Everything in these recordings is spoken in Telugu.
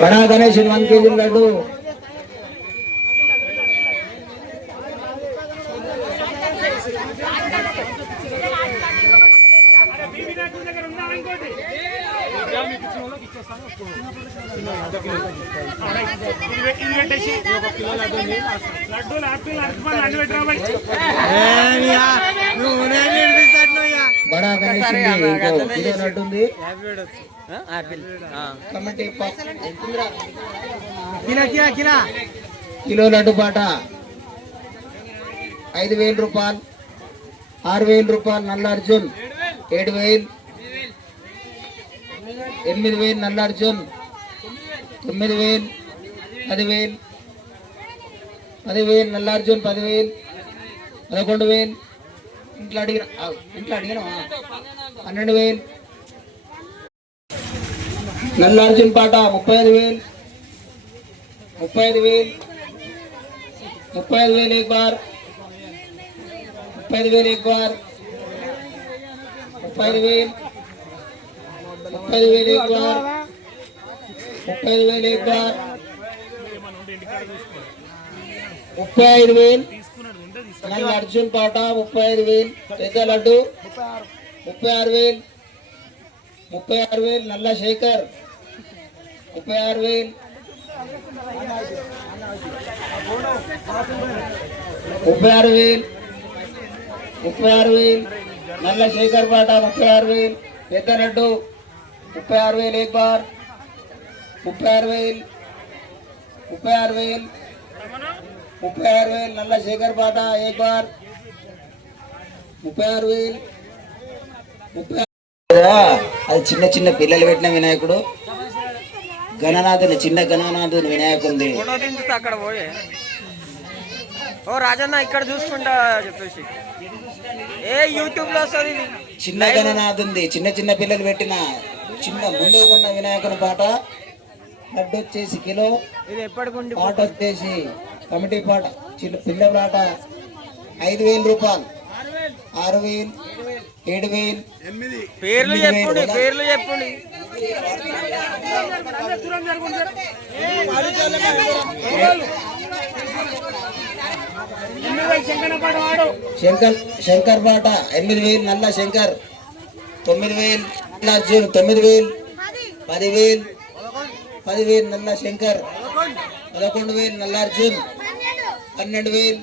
बड़ा गणेश 1 kg लड्डू बड़ा गणेश किलो लड्डू किलो लड्डू पाट 5,000 रूपायలు 6,000 रूपायలు నల్ల అర్జున్ 7,000 8,000 నల్ల అర్జున్ 9,000 10,000 10,000 నల్ల అర్జున్ 10,000 11,000 ఇంట్లో అడిగినా 12,000 నల్ల అర్జున్ పాట 35,000 35,000 35,000 एक बार 35,000 एक बार 35,000 35,000 एक बार 35,000 एक बार 35,000 నల్ల అర్జున్ పాట 35,000 పెద్ద లడ్డు 36,000 36,000 నల్ల శేఖర్ 36,000 36,000 36,000 నల్ల శేఖర్ పాట 36,000 పెద్ద లడ్డు 36,000 एक बार 36,000 36,000 36,000 నల్ల శేఖర్ పాట एक बार 36,000 అది చిన్న చిన్న పిల్లలు పెట్టిన వినాయకుడు గణనాథుని చిన్న గణనాథుని వినాయకుంది అక్కడ పోయే ఓ రాజన్న ఇక్కడ చూసుకుంటా చెప్పేసి ఏ యూట్యూబ్ లో వస్తుంది చిన్న గణనాథుంది చిన్న చిన్న పిల్లలు పెట్టిన చిన్న ముందుకున్న వినాయకుని పాట లడ్డు వచ్చేసి కిలో పాట వచ్చేసి కమిటీ పాట చిన్న పిల్ల పాట 5,000 రూపాయలు 6,000 7,000 పేర్లు చెప్పండి పేర్లు చెప్పండి శంకర్ పాట 8,000 నల్ల శంకర్ 9,000 అర్జున్ 9,000 10,000 10,000 నల్ల శంకర్ 11,000 నల్ల అర్జున్ 12,000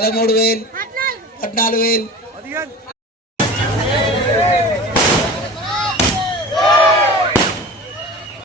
13,000 14,000